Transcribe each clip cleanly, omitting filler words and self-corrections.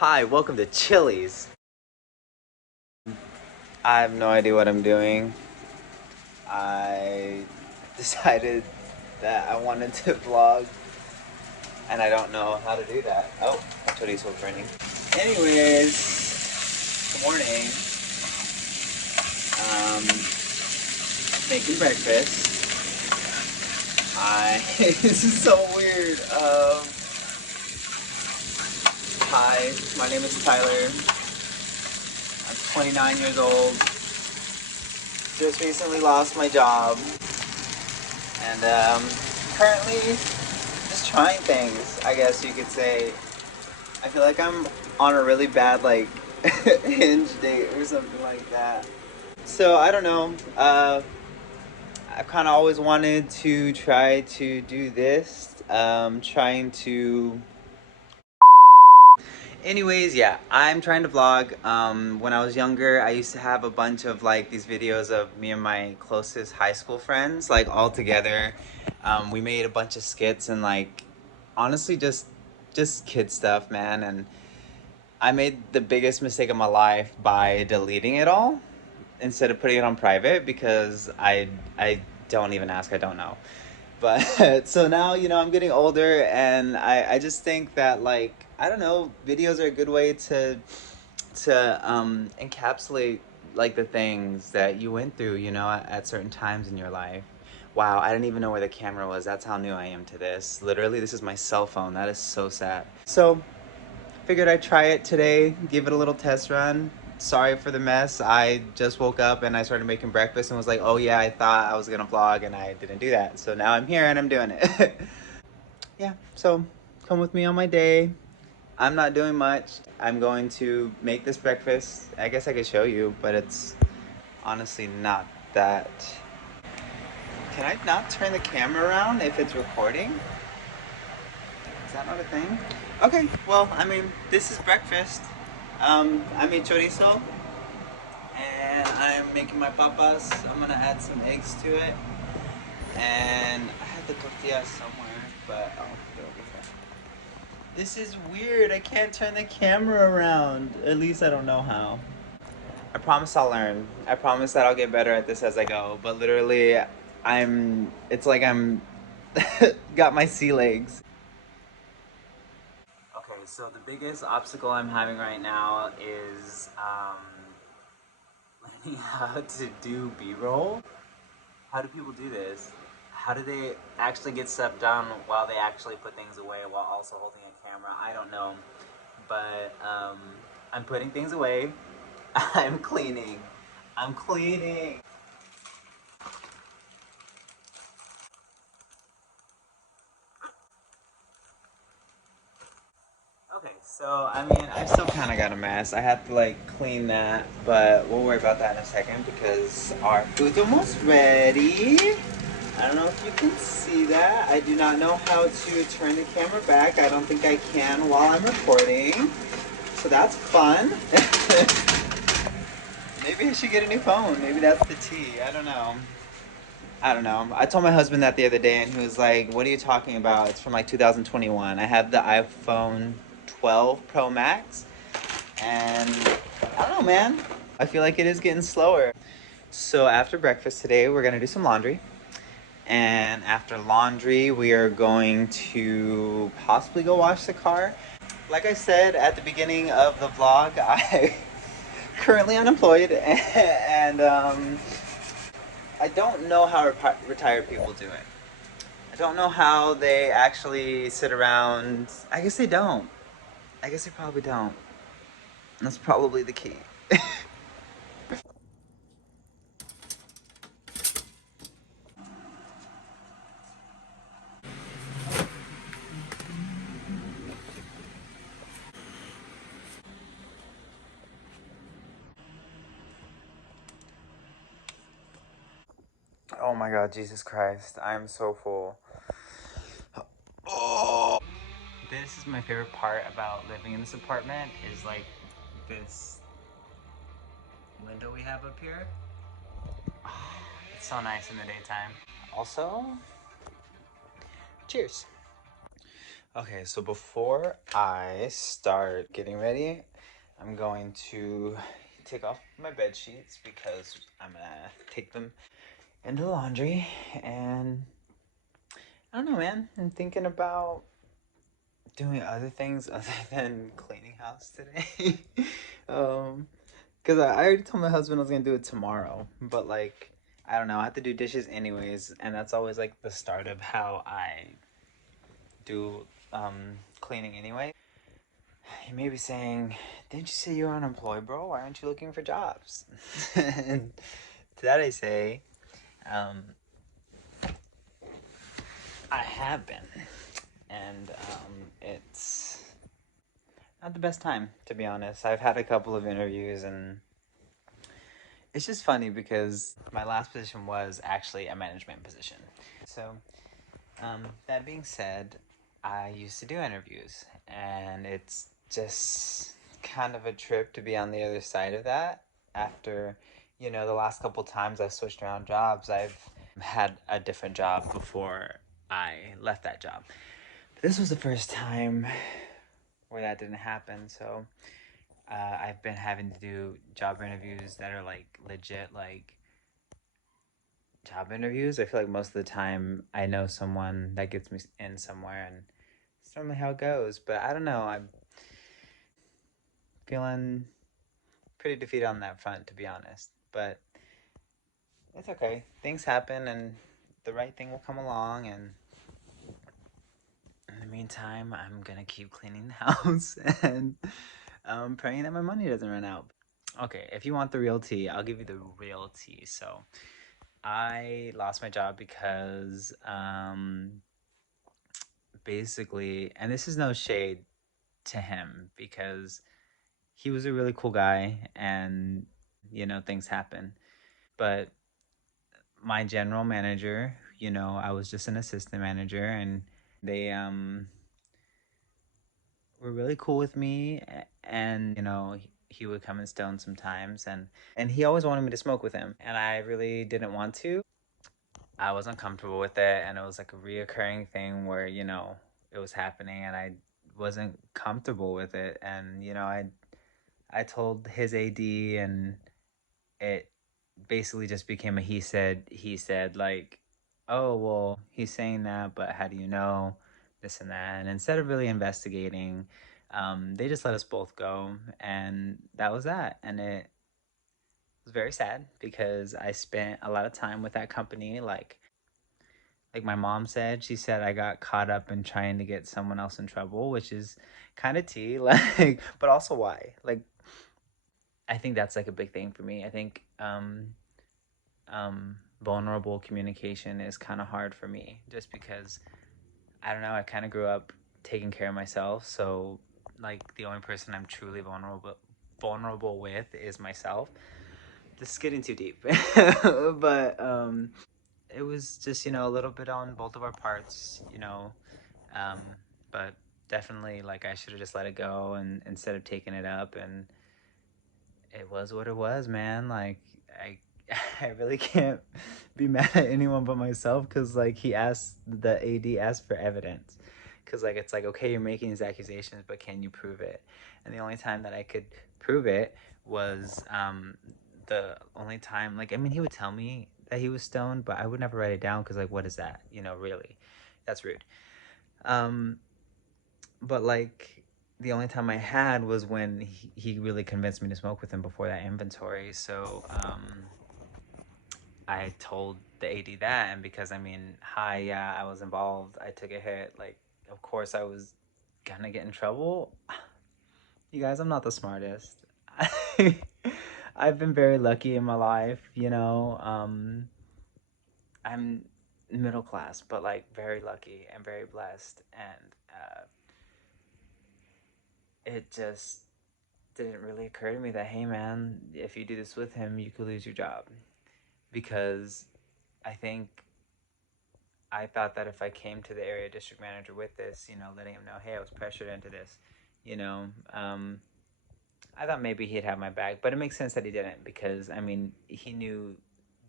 Hi, welcome to Chili's. I have no idea what I'm doing. I decided that I wanted to vlog, and I don't know how to do that. Oh, my chorizo's burning. Anyways, good morning. Making breakfast. This is so weird. Hi, my name is Tyler. I'm 29 years old. Just recently lost my job. And currently just trying things, I guess you could say. I feel like I'm on a really bad like hinge date or something like that. So I don't know. I've kind of always wanted to try to do this. Trying to. Anyways, yeah, I'm trying to vlog. When I was younger, I used to have a bunch of like these videos of me and my closest high school friends, like all together. We made a bunch of skits and like, honestly, just kid stuff, man. And I made the biggest mistake of my life by deleting it all instead of putting it on private because I don't even ask, I don't know. But so now, I'm getting older and I just think that like, I don't know, videos are a good way to encapsulate like the things that you went through, at certain times in your life. Wow, I didn't even know where the camera was. That's how new I am to this. Literally, this is my cell phone. That is so sad. So, figured I'd try it today, give it a little test run. Sorry for the mess. I just woke up and I started making breakfast and was like, oh yeah, I thought I was gonna vlog and I didn't do that. So now I'm here and I'm doing it. Yeah, so come with me on my day. I'm not doing much. I'm going to make this breakfast. I guess I could show you, but it's honestly not that. Can I not turn the camera around if it's recording? Is that not a thing? Okay, well, I mean, this is breakfast. I made chorizo, and I'm making my papas. I'm gonna add some eggs to it. And I had the tortillas somewhere, but I'll put it over here. This is weird. I can't turn the camera around. At least I don't know how. I promise I'll learn. I promise that I'll get better at this as I go. But literally, it's like I'm got my sea legs. Okay, so the biggest obstacle I'm having right now is learning how to do B-roll. How do people do this? How do they actually get stuff done while they actually put things away while also holding a camera? I don't know. But I'm putting things away. I'm cleaning. I'm cleaning. Okay, so I mean, I still kind of got a mess. I have to like clean that, but we'll worry about that in a second because our food's almost ready. I don't know if you can see that. I do not know how to turn the camera back. I don't think I can while I'm recording. So that's fun. Maybe I should get a new phone. Maybe that's the tea. I don't know. I don't know. I told my husband that the other day and he was like, what are you talking about? It's from like 2021. I have the iPhone 12 Pro Max and I don't know, man. I feel like it is getting slower. So after breakfast today, we're going to do some laundry. And after laundry, we are going to possibly go wash the car. Like I said at the beginning of the vlog, I currently unemployed and I don't know how retired people do it. I don't know how they actually sit around. I guess they don't. I guess they probably don't. That's probably the key. Oh my god, Jesus Christ. I am so full. Oh. This is my favorite part about living in this apartment is like this window we have up here. It's so nice in the daytime. Also, cheers. Okay, so before I start getting ready, I'm going to take off my bed sheets because I'm gonna take them into the laundry. And I don't know, man. I'm thinking about doing other things other than cleaning house today. um, because I already told my husband I was gonna do it tomorrow, but like I don't know, I have to do dishes anyways, and that's always like the start of how I do cleaning anyway. You may be saying, "Didn't you say you're unemployed, bro? Why aren't you looking for jobs?" And to that I say, um, I have been, and it's not the best time, to be honest. I've had a couple of interviews, and it's just funny because my last position was actually a management position. So, that being said, I used to do interviews, and it's just kind of a trip to be on the other side of that. After, the last couple times I've switched around jobs, I've had a different job before I left that job. But this was the first time where that didn't happen, so I've been having to do job interviews that are like legit, like job interviews. I feel like most of the time I know someone that gets me in somewhere, and it's normally how it goes. But I don't know. I'm feeling pretty defeated on that front, to be honest. But it's okay. Things happen, and the right thing will come along. And in the meantime, I'm gonna keep cleaning the house and praying that my money doesn't run out. Okay, if you want the real tea, I'll give you the real tea. So I lost my job because basically, and this is no shade to him because he was a really cool guy, and things happen. But my general manager, I was just an assistant manager, and they were really cool with me. And he would come and stone sometimes, and he always wanted me to smoke with him, and I really didn't want to. I was uncomfortable with it, and it was like a reoccurring thing where it was happening, and I wasn't comfortable with it. And I told his AD, and it basically just became a he said, like, oh, well, he's saying that, but how do you know this and that? And instead of really investigating, they just let us both go, and that was that. And it was very sad because I spent a lot of time with that company. Like my mom said, she said I got caught up in trying to get someone else in trouble, which is kind of tea, like, but also why? Like, I think that's like a big thing for me. I think vulnerable communication is kind of hard for me just because I don't know. I kind of grew up taking care of myself, so like the only person I'm truly vulnerable with is myself. This is getting too deep, but it was just a little bit on both of our parts. Um, but definitely, like, I should have just let it go and instead of taking it up, and it was what it was, man. Like, I I really can't be mad at anyone but myself because like the AD asked for evidence, because like it's like, okay, you're making these accusations, but can you prove it? And the only time that I could prove it was the only time, like, I mean, he would tell me that he was stoned, but I would never write it down because like, what is that? Really, that's rude. Um, but like the only time I had was when he really convinced me to smoke with him before that inventory. So I told the AD that, and because I mean, hi, yeah, I was involved. I took a hit. Like, of course, I was gonna get in trouble. You guys, I'm not the smartest. I've been very lucky in my life. I'm middle class, but like very lucky and very blessed, and it just didn't really occur to me that, hey man, if you do this with him, you could lose your job. Because I think I thought that if I came to the area district manager with this, letting him know, hey, I was pressured into this, you know, um, I thought maybe he'd have my back. But it makes sense that he didn't, because I mean, he knew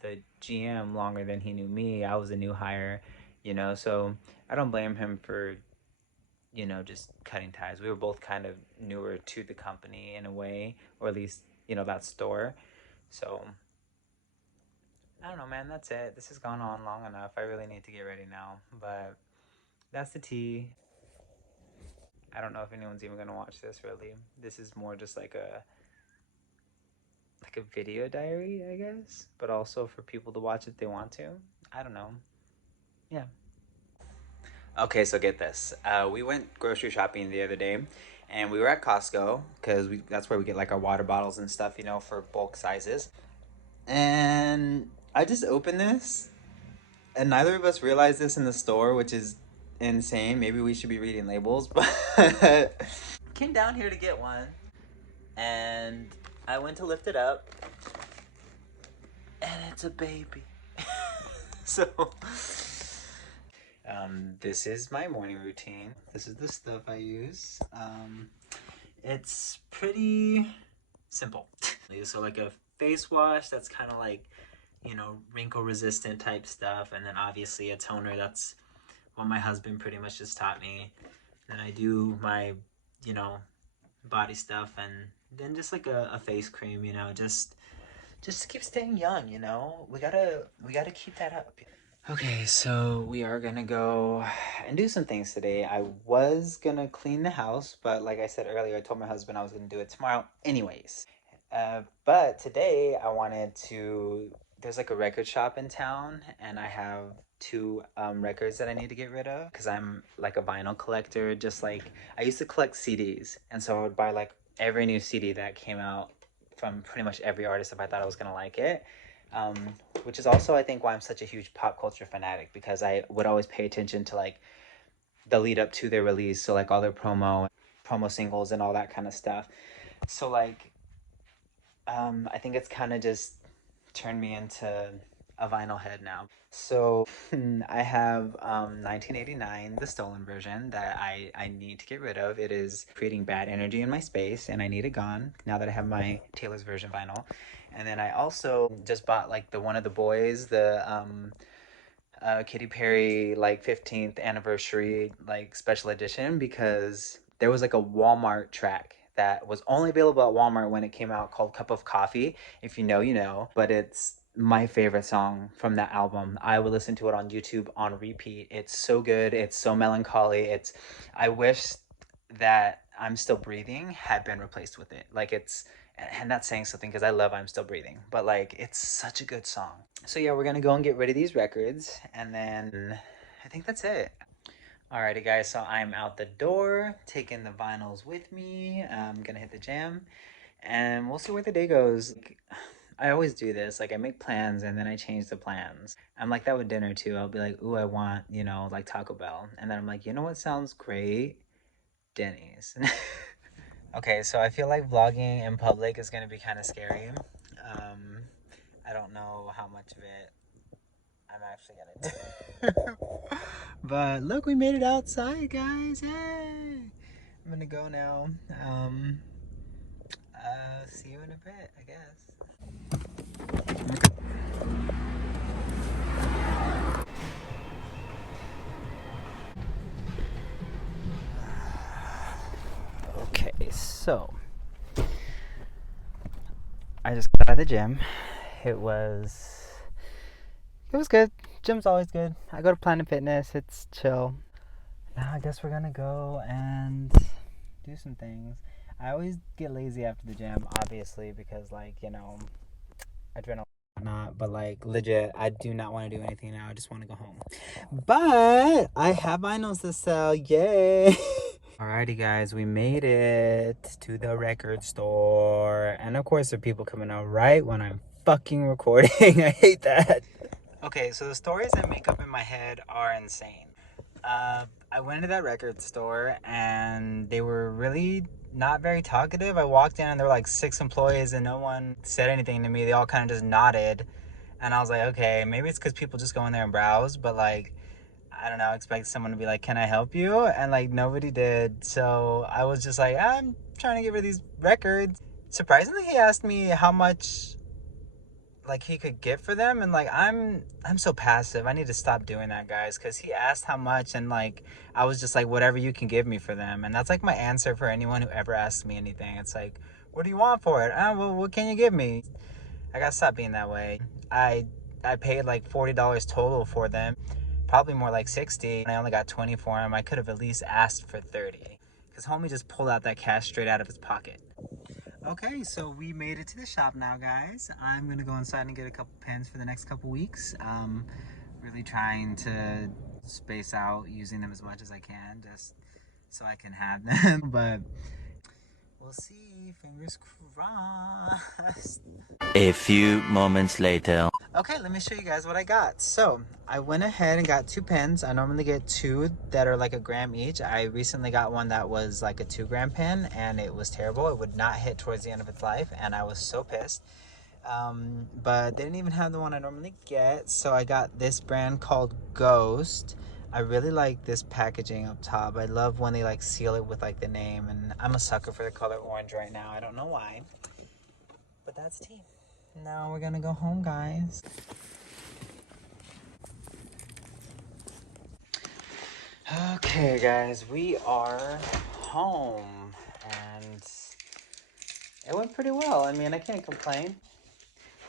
the GM longer than he knew me. I was a new hire, so I don't blame him for you know, just cutting ties. We were both kind of newer to the company in a way, or at least, you know, that store. So I don't know, man. That's it. This has gone on long enough. I really need to get ready now. But that's the tea. I don't know if anyone's even gonna watch this really. This is more just like a video diary, I guess. But also for people to watch if they want to. I don't know. Yeah. Okay, so get this. We went grocery shopping the other day, and we were at Costco because we that's where we get like our water bottles and stuff, you know, for bulk sizes. And I just opened this, and neither of us realized this in the store, which is insane. Maybe we should be reading labels, but came down here to get one, and I went to lift it up, and it's a baby. So, this is my morning routine. This is the stuff I use. It's pretty simple. So, like a face wash that's kind of like, you know, wrinkle resistant type stuff, and then obviously a toner. That's what my husband pretty much just taught me. Then I do my, you know, body stuff, and then just like a face cream, you know, just to keep staying young, you know. We gotta keep that up. Okay, so we are gonna go and do some things today. I was gonna clean the house, but like I said earlier, I told my husband I was gonna do it tomorrow anyways. But today I wanted to. There's like a record shop in town, and I have two records that I need to get rid of because I'm like a vinyl collector. Just like I used to collect CDs, and so I would buy like every new CD that came out from pretty much every artist if I thought I was gonna like it. Um, which is also I think why I'm such a huge pop culture fanatic because I would always pay attention to like the lead up to their release, so like all their promo singles and all that kind of stuff. So like I think it's kind of just turned me into a vinyl head now. So I have 1989, the stolen version that I need to get rid of. It is creating bad energy in my space and I need it gone now that I have my Taylor's version vinyl. And then I also just bought like the one of the boys, the Katy Perry like 15th anniversary like special edition because there was like a Walmart track that was only available at Walmart when it came out called Cup of Coffee. If you know, you know. But it's my favorite song from that album. I would listen to it on YouTube on repeat. It's so good. It's so melancholy. It's I wish that I'm Still Breathing had been replaced with it. Like it's and that's saying something because I love I'm Still Breathing, but like it's such a good song. So yeah, we're gonna go and get rid of these records, and then I think that's it. Alrighty, guys. So I'm out the door, taking the vinyls with me. I'm gonna hit the gym, and we'll see where the day goes. Like, I always do this. Like I make plans and then I change the plans. I'm like that with dinner too. I'll be like, "Ooh, I want, you know, like Taco Bell," and then I'm like, "You know what sounds great? Denny's." Okay, so I feel like vlogging in public is gonna be kind of scary. Um, I don't know how much of it I'm actually gonna do. But look, we made it outside, guys. Hey! I'm gonna go now. See you in a bit, I guess. Okay, so I just got out of the gym. It was good. Gym's always good. I go to Planet Fitness. It's chill. Now I guess we're gonna go and do some things. I always get lazy after the gym, obviously, because like, you know, adrenaline not, but like legit, I do not want to do anything now. I just want to go home. But I have vinyls to sell. Yay! Alrighty, guys, we made it to the record store. And of course, there are people coming out right when I'm fucking recording. I hate that. Okay, so the stories I make up in my head are insane. I went into that record store and they were really not very talkative. I walked in and there were like 6 employees and no one said anything to me. They all kind of just nodded. And I was like, okay, maybe it's because people just go in there and browse, but like, I don't know, expect someone to be like, can I help you? And like, nobody did. So I was just like, I'm trying to get rid of these records. Surprisingly, he asked me how much like he could get for them, and like I'm so passive. I need to stop doing that, guys, because he asked how much, and like I was just like, whatever you can give me for them. And that's like my answer for anyone who ever asks me anything. It's like, what do you want for it? Well, what can you give me? I gotta stop being that way. I paid like $40 total for them, probably more like 60, and I only got 20 for them. I could have at least asked for 30, because homie just pulled out that cash straight out of his pocket. Okay, so we made it to the shop now, guys. I'm gonna go inside and get a couple pens for the next couple weeks. Really trying to space out using them as much as I can, just so I can have them. But we'll see. Fingers crossed. A few moments later. Okay, let me show you guys what I got. So I went ahead and got 2 pens. I normally get 2 that are like a gram each. I recently got one that was like a 2-gram pen, and it was terrible. It would not hit towards the end of its life, and I was so pissed. But they didn't even have the one I normally get, so I got this brand called Ghost. I really like this packaging up top. I love when they like seal it with like the name, and I'm a sucker for the color orange right now. I don't know why, but that's tea. Now we're gonna go home, guys. Okay, guys, we are home, and it went pretty well. I mean, I can't complain.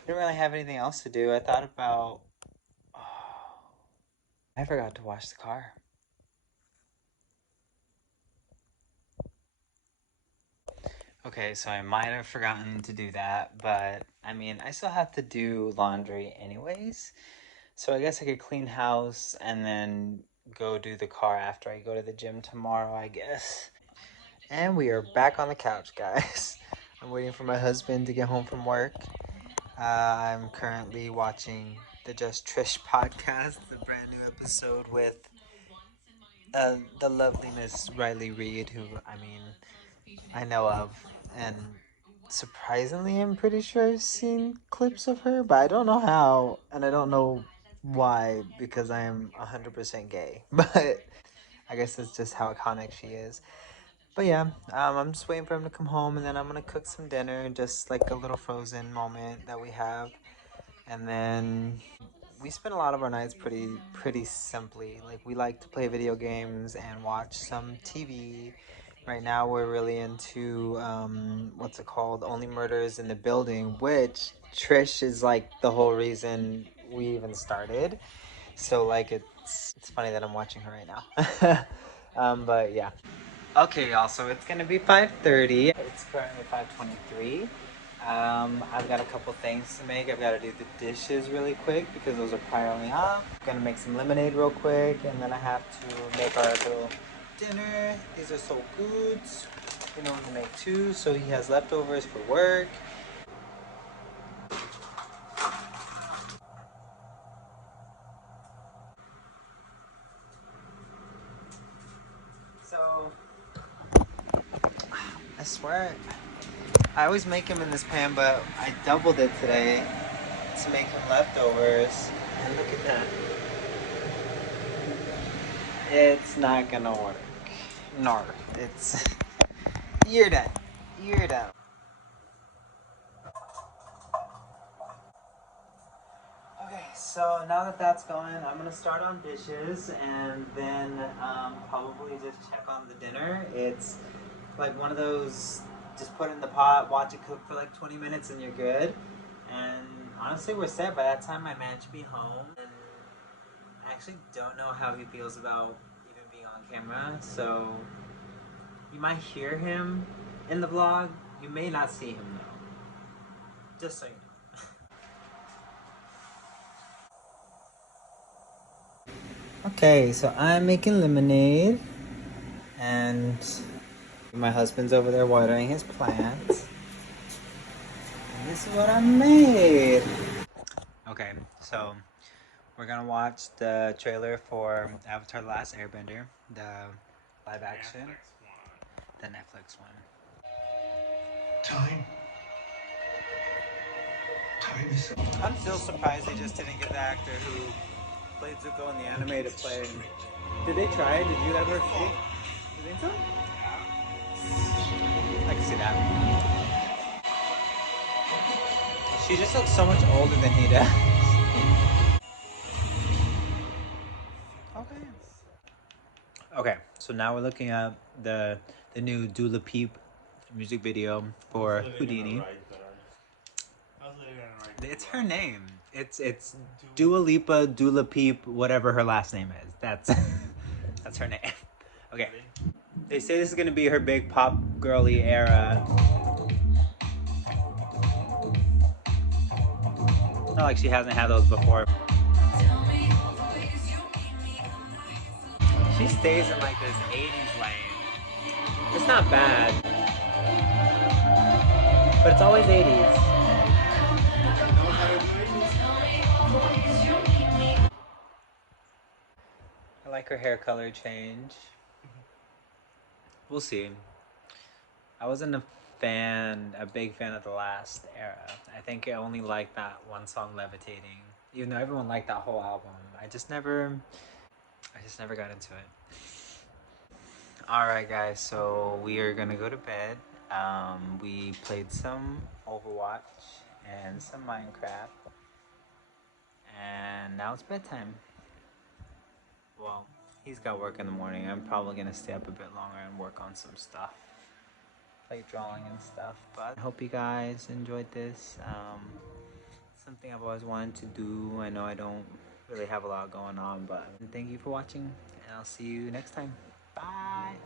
Didn't really have anything else to do. I thought about... Oh, I forgot to wash the car. Okay, so I might have forgotten to do that, but I mean, I still have to do laundry anyways. So I guess I could clean house and then go do the car after I go to the gym tomorrow, I guess. And we are back on the couch, guys. I'm waiting for my husband to get home from work. I'm currently watching the Just Trish podcast, the brand new episode with the lovely Miss Riley Reid, who, I mean, I know of. And surprisingly, I'm pretty sure I've seen clips of her, but I don't know how, and I don't know why, because I am 100% gay. But I guess that's just how iconic she is. But yeah, I'm just waiting for him to come home, and then I'm gonna cook some dinner, just like a little frozen moment that we have. And then we spend a lot of our nights pretty simply. Like, we like to play video games and watch some TV. Right now we're really into what's it called, Only Murders in the Building, which Trish is like the whole reason we even started. So like it's funny that I'm watching her right now. But yeah. Okay, y'all, so it's gonna be 5:30. It's currently 5:23. I've got a couple things to make. I've got to do the dishes really quick because those are piling up. I'm gonna make some lemonade real quick, and then I have to make our little dinner. These are so good. You know, to make 2, so he has leftovers for work. So I swear, I always make him in this pan, but I doubled it today to make him leftovers. And look at that. It's not gonna work. No, it's... You're done. You're done. Okay, so now that that's going, I'm gonna start on dishes, and then probably just check on the dinner. It's like one of those, just put it in the pot, watch it cook for like 20 minutes, and you're good. And honestly, we're set. By that time, my man should be home. And I actually don't know how he feels about even being on camera, so you might hear him in the vlog. You may not see him though. Just so you know. Okay, so I'm making lemonade, and my husband's over there watering his plants. And this is what I made. Okay, so we're gonna watch the trailer for Avatar: The Last Airbender, the live action, the Netflix one. Time is... I'm still surprised they just didn't get the actor who played Zuko in the anime to play. Did they try? Did you ever see? You think so? I can see that. She just looks so much older than he does. Okay. Okay, so now we're looking at the new Dula Peep music video for Houdini. It's her name. It's Dua Lipa, Dula Peep, whatever her last name is. That's that's her name. Okay. They say this is gonna be her big pop girly era. Not like she hasn't had those before. She stays in like this 80s lane. It's not bad, but it's always 80s. I like her hair color change. We'll see. I wasn't a big fan of the last era. I think I only liked that one song, Levitating. Even though everyone liked that whole album, I just never got into it. Alright guys, so we are gonna go to bed. We played some Overwatch and some Minecraft. And now it's bedtime. Well, he's got work in the morning. I'm probably gonna stay up a bit longer and work on some stuff, like drawing and stuff. But I hope you guys enjoyed this. Something I've always wanted to do. I know I don't really have a lot going on, but thank you for watching, and I'll see you next time. Bye.